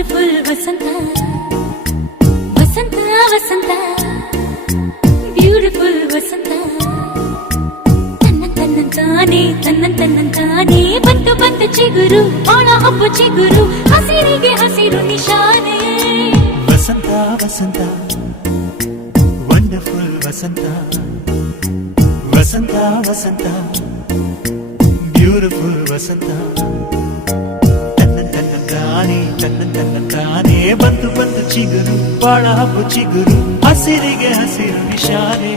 beautiful ವಸಂತ ವಸಂತ ವಸಂತ beautiful ವಸಂತ ತನ್ನಂತಾನೆ ಬಂತು ಬಂತು ಚಿಗುರು ಬಾಳ ಹಬ್ಬ ಚಿಗುರು ಹಸಿರಿಗೆ ಹಸಿರು ನಿಶಾನೆ ವಸಂತ ವಸಂತ ವಂಡರ್ಫುಲ್ ವಸಂತ ವಸಂತ ವಸಂತ ಬ್ಯೂಟಿಫುಲ್ ವಸಂತ ತನ್ನಂತಾನೆ ಬಂತು ಬಂತು ಚಿಗುರು ಬಾಳ ಹಬ್ಬ ಚಿಗುರು ಹಸಿರಿಗೆ ಹಸಿರು ನಿಶಾನೆ